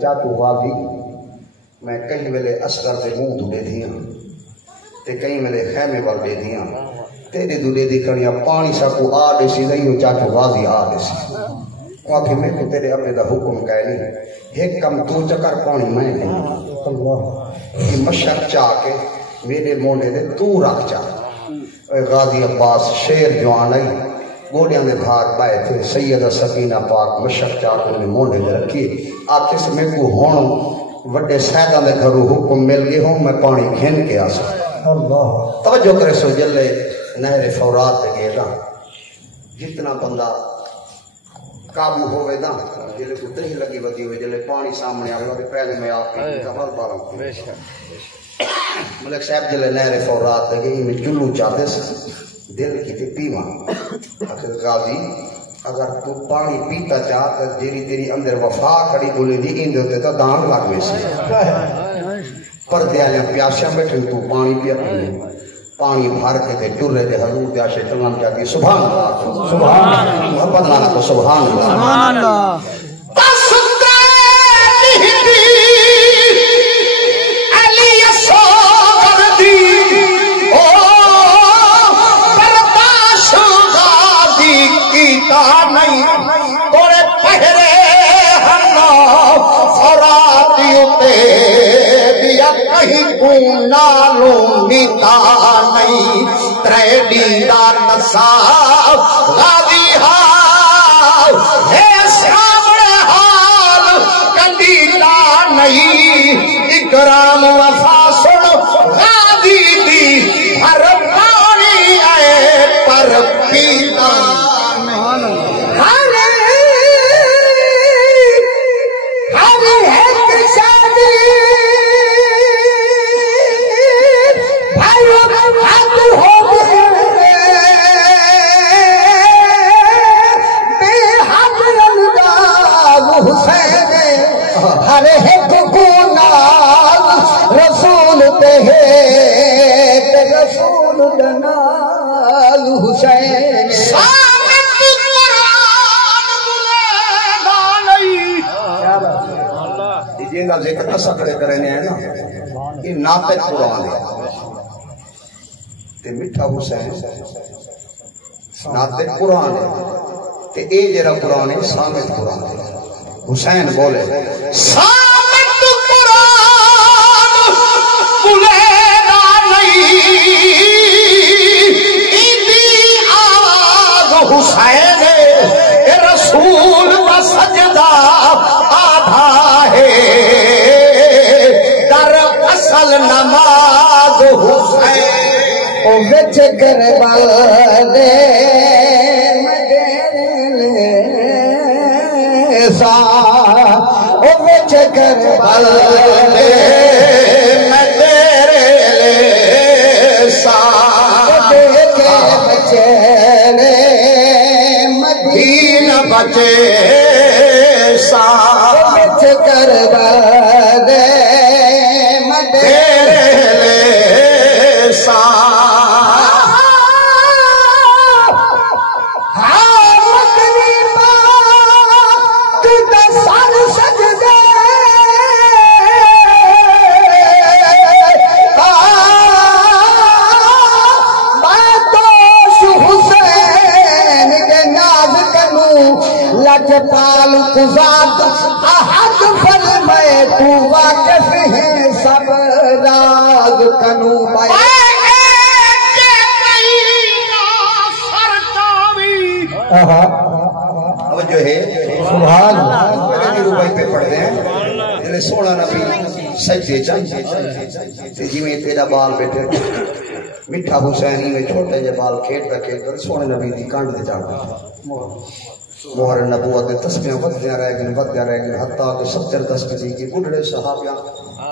چاچو غازی میں کئی ویلے اسکر دے منہ دھڑے دیاں تے کئی ویلے خیمے وال دے دیاں تیرے دھڑے دی کڑیاں پانی سا کو آ دے سی نہیں چاچو غازی آ دے سی آکھے میں کو تیرے ابے دا حکم کہہ نہیں ایک کم تو چکر پانی میں نہیں یہ مشک چاہ کے میرے مونے دے تو رکھ چاہ غازی عباس شیر جوان آئی گوڑیاں دے بھار پائے تھے سیدہ سکینہ پاک مشک چاہ کے مونے دے رکھیے آکھے سے میں کو ہونوں وڈے سیدہ دے گھرو حکم مل گئے ہوں میں پانی گھن کے آسا توجہ کرے سو جلے نہر فورات دے گئے دا جتنا بندہ قابو ہوئے دا جلے کو تہی لگی ودی ہوئے جلے پانی سامنے آگے اور پہلے میں آپ کی کفال پا رہا ہوں ملک صاحب جلے نہر فورات دے گئے میں جلو چاہتے سے دل کی تے پیما آخر غازی اگر تو پانی پیتا چاہتا جیری تیری اندر وفا کھڑی بولے دی اندر دیتا دان لگوے سی پر دیالیاں پیاسیاں بیٹھے تو پانی پیا پانی بھار کے تے ٹرے دے حضور دیا شیطان کہتی سبحان اللہ سبحان اللہ محبت لانا کو سبحان اللہ سبحان اللہ نہیں توڑے پہرے ہنو فراتیوتے دیا کہیں کونالوں نیتا نہیں تریڈی دار نصاب غازی حال ہے سامنے حال کندیلا نہیں اکرام وفا سن غازی دی ہر پانی آئے پر پیتا ذکر اسا کھڑے کرنے ہیں نا یہ ناطق قرآن ہے تے میٹھا حسین ناطق قرآن ہے تے اے جرا قرآن ہے سامت قرآن ہے حسین بولے سامت قرآن بلینا نہیں ایدی آواز حسین رسول و سجدہ آدھا ہے در اصل نماز حسین او وچ کربل دے مدینے سا او وچ کربل دے مدینے سا دے کے بچے مدینہ بچے سا وچ کربل دے مدینے سا پال قزاد احد فرمائے تو واقف ہے سب راز کنو بائے اب جو ہے سبحان اللہ پہلے روپے پہ پڑھ دیں جلے سونا نبی سجدے چاہیے جی میں تیرا بال بیٹھے میٹھا حسینی میں چھوٹے جے بال کھیٹ کر سونے نبی دی کانڈ دے چاہتا مہر نبوت تسبیح ودیا رہ گئے حتیٰ کہ 70 تسبیح کی بڑھڑے صحابیاں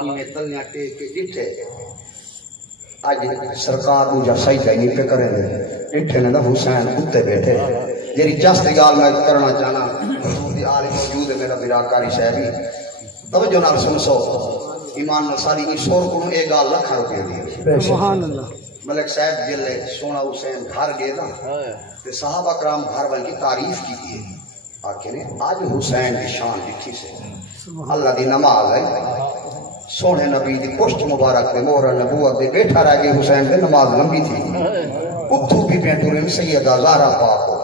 انہیں تلیاں ٹیک کے ڈٹھے آج سرکار مجھا سجدہ نہیں پہ کریں دے ڈٹھے نے نا حسین اتے بیٹھے جیری جست گال میں کرنا چاہنا حضور دی عالم موجود ہے میرا براکاری صاحبی توجہ نال سن سو ایمان نال ساری کی سور کو ایک گال لکھا روپے دی سبحان اللہ ملک صاحب جلے سونا حسین گھر گئے نا تے صحابہ کرام گھر والے کی تعریف کی تھی آکے نے آج حسین کی شان لکھی سے اللہ دی نماز ہے سونے نبی دی پشت مبارک دے مہر نبوت دے بیٹھا رہ گئی حسین دے نماز لمبی تھی اتھو بھی ٹورن سیدہ زہرا پاک ہو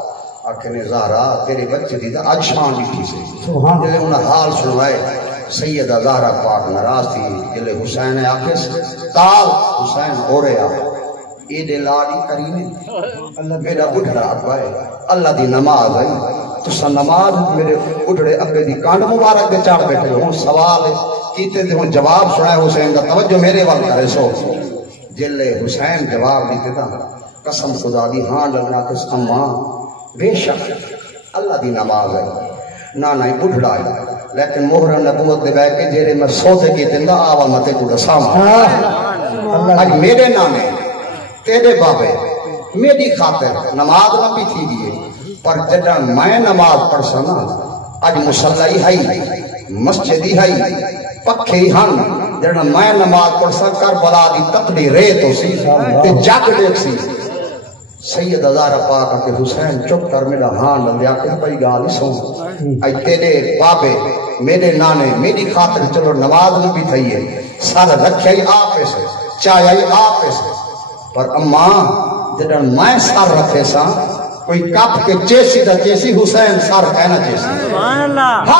آکھنے زہرا تیرے بچے دی اج شان ڈٹھی سے جلے انہاں حال سنوائے سیدہ زہرا پاک ناراض تھی جلے حسین آکھے تال حسین ہو رہا اے دے لاڑی کرینے میرا بڑھڑا ابا ہے اللہ دی نماز ہے تسا نماز میرے بڑھڑے ابے دی کانڈ مبارک دے چاڑ بیٹھے ہوں سوال کیتے تے ہوں جواب سنائے حسین دا توجہ میرے وال کرے سو جلے حسین جواب دیتے تھا قسم خدا دی ہاں ڈرنا کس اماں بے شک اللہ دی نماز ہے نانا ہی بڑھڑا ہے لیکن مہر نبوت دے بے کے جیرے میں سوتے کی تندہ آوا متے کو رساما آج میرے نانے تیرے بابے میری خاطر نماز لمبی تھی دیئے پر جڑا میں نماز پڑھ سنا آج مسلحی ہے مسجدی ہے پکھے ہن جڑا میں نماز پڑھ سا کربلا دی تکڑی ریت ہو سی تے جگ دیکھ سی سید ہزارہ پاک کہ حسین چپ کر میرا ہاں لیا کہ بھائی گالی سن اج تیرے بابے میرے نانے میری خاطر چلو نماز لمبی تھی ہے سارا رکھیا ہی آپ سے چاہیا ہی آپ سے پر اماں جڑن میں سار رکھے سا کوئی کپ کے چیسی دا چیسی حسین سار کہنا چیسی سبحان اللہ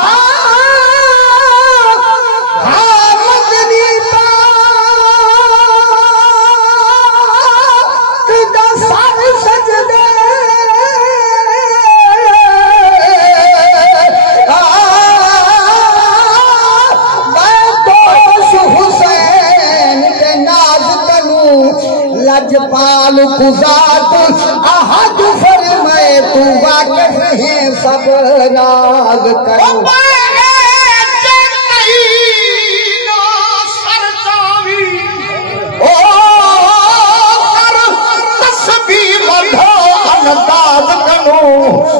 لجپال قضات احد فرمائے تو واقف ہے سب راز کرو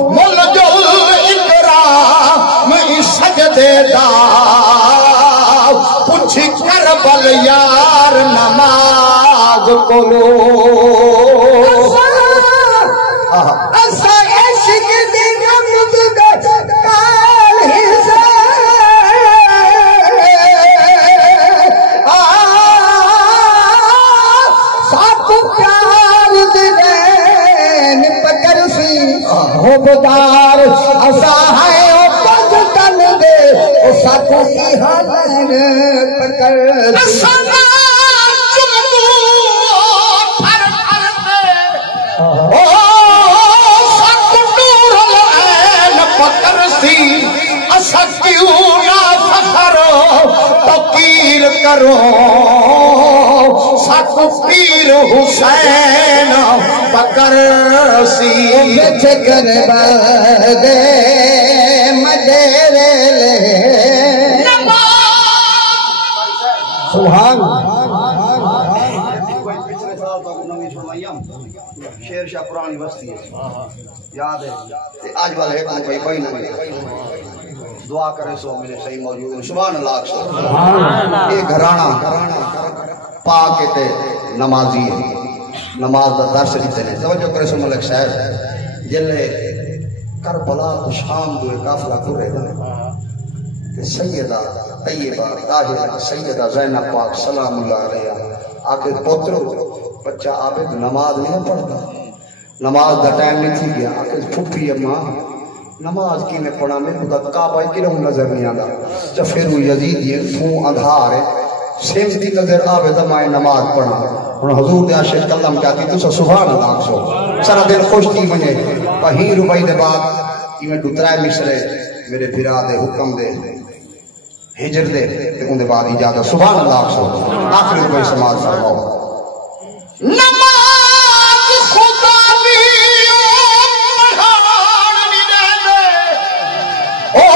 مل جل اکرام سجدے دا پوچھ کربل یار نماز کولو اسا عشق دی غمد کال حسین سات پیار دین پکر سی ہو بدار اسا ہے او پد تن دے او سات کی حالن پکر سی کرو سات پیر حسین پکر سی چکر بادے مجرے لے سبحان شیر شاہ پرانی بستی ہے یاد ہے آج والے کوئی کوئی نہیں دعا کرے سو میرے صحیح موجود ہیں سبحان اللہ سبحان یہ گھرانہ پاک تے نمازی ہے نماز دا درس دیتے ہیں توجہ کرے سو ملک صاحب جلے کربلا تو شام دوئے کافلہ کرے گا کہ سیدہ طیبہ طاہرہ سیدہ زینب پاک سلام اللہ علیہ آخر پوترو بچہ عابد نماز نہیں پڑھتا نماز دا ٹائم نہیں تھی گیا آخر پھپی اماں نماز کی میں پڑھا میں خدا کعبہ کی رہوں نظر نہیں آتا چفیرو یزید یہ تھوں ادھار ہے سیمتی نظر آوے دمائے نماز پڑھا انہوں حضور دے عاشق کلم کہتی تو سبحان اللہ سو سارا دل خوش تھی مجھے پہی روپائی دے بعد یہ میں دوترائے مصرے میرے بھرا دے حکم دے ہجر دے ان دے بعد اجازت سبحان اللہ سو آخری روپائی سماج فرماؤ نماز خدا بھی مہان ملے او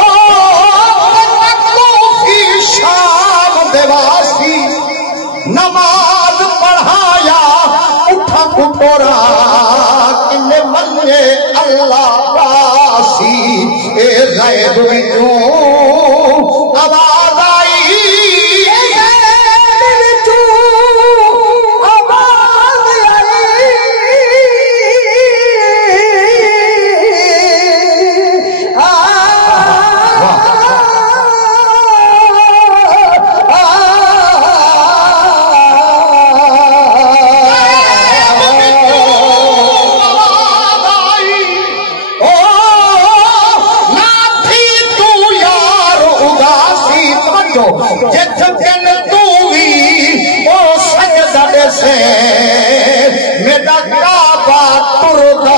کی شام دیواسی نماز پڑھایا اٹھا کٹورا کنے منجے اللہ واسی اے غیب وچوں آواز آئی سے میرا کعبہ ٹردا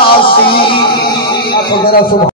آسی